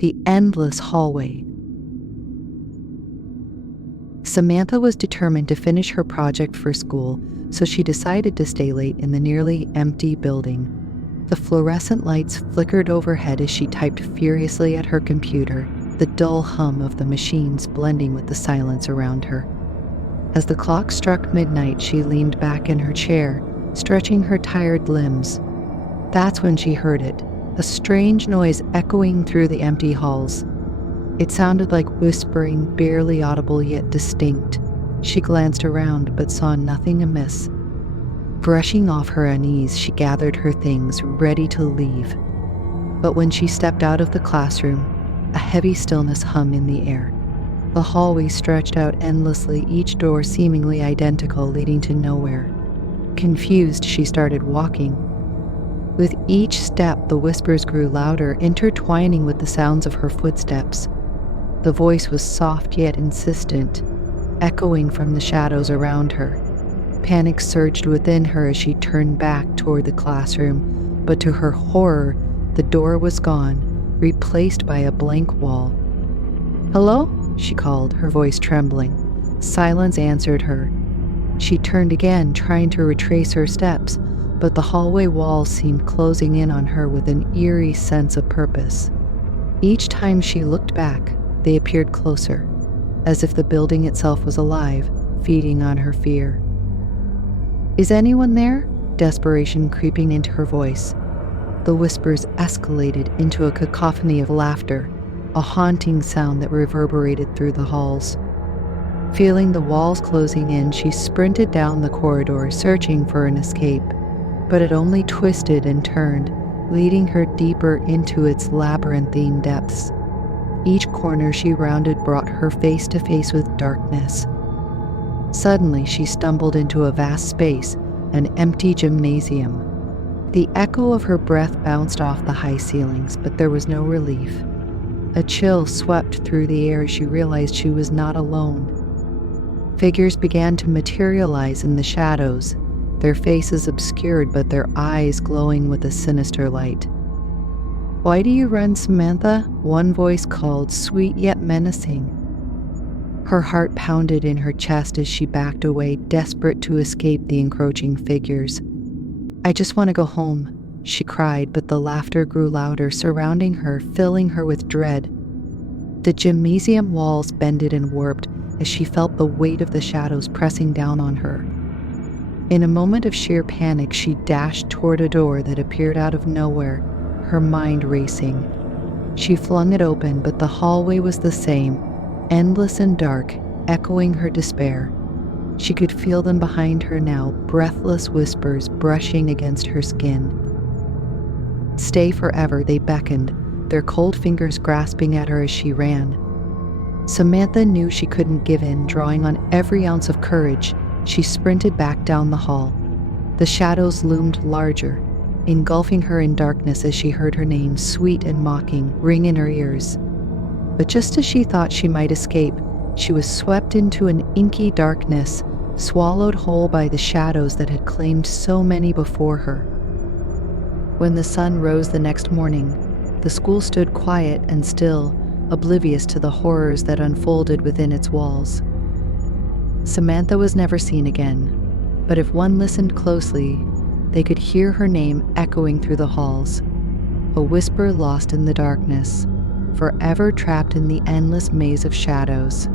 the endless hallway. Samantha was determined to finish her project for school, so she decided to stay late in the nearly empty building. The fluorescent lights flickered overhead as she typed furiously at her computer, the dull hum of the machines blending with the silence around her. As the clock struck midnight, she leaned back in her chair, stretching her tired limbs. That's when she heard it, a strange noise echoing through the empty halls. It sounded like whispering, barely audible yet distinct. She glanced around but saw nothing amiss. Brushing off her unease, she gathered her things, ready to leave. But when she stepped out of the classroom, a heavy stillness hung in the air. The hallway stretched out endlessly, each door seemingly identical, leading to nowhere. Confused, she started walking. With each step, the whispers grew louder, intertwining with the sounds of her footsteps. The voice was soft yet insistent, echoing from the shadows around her. Panic surged within her as she turned back toward the classroom, but to her horror, the door was gone, replaced by a blank wall. "Hello?" she called, her voice trembling. Silence answered her. She turned again, trying to retrace her steps, but the hallway walls seemed closing in on her with an eerie sense of purpose. Each time she looked back, they appeared closer, as if the building itself was alive, feeding on her fear. "Is anyone there?" Desperation creeping into her voice. The whispers escalated into a cacophony of laughter, a haunting sound that reverberated through the halls. Feeling the walls closing in, she sprinted down the corridor, searching for an escape, but it only twisted and turned, leading her deeper into its labyrinthine depths. Each corner she rounded brought her face to face with darkness. Suddenly, she stumbled into a vast space, an empty gymnasium. The echo of her breath bounced off the high ceilings, but there was no relief. A chill swept through the air as she realized she was not alone. Figures began to materialize in the shadows, their faces obscured but their eyes glowing with a sinister light. "Why do you run, Samantha?" One voice called, sweet yet menacing. Her heart pounded in her chest as she backed away, desperate to escape the encroaching figures. "I just want to go home," she cried, but the laughter grew louder, surrounding her, filling her with dread. The gymnasium walls bended and warped as she felt the weight of the shadows pressing down on her. In a moment of sheer panic, she dashed toward a door that appeared out of nowhere, her mind racing. She flung it open, but the hallway was the same, endless and dark, echoing her despair. She could feel them behind her now, breathless whispers brushing against her skin. "Stay forever," they beckoned, their cold fingers grasping at her as she ran. Samantha knew she couldn't give in. Drawing on every ounce of courage, she sprinted back down the hall. The shadows loomed larger, engulfing her in darkness as she heard her name, sweet and mocking, ring in her ears. But just as she thought she might escape, she was swept into an inky darkness, swallowed whole by the shadows that had claimed so many before her. When the sun rose the next morning, the school stood quiet and still, oblivious to the horrors that unfolded within its walls. Samantha was never seen again, but if one listened closely, they could hear her name echoing through the halls, a whisper lost in the darkness, forever trapped in the endless maze of shadows.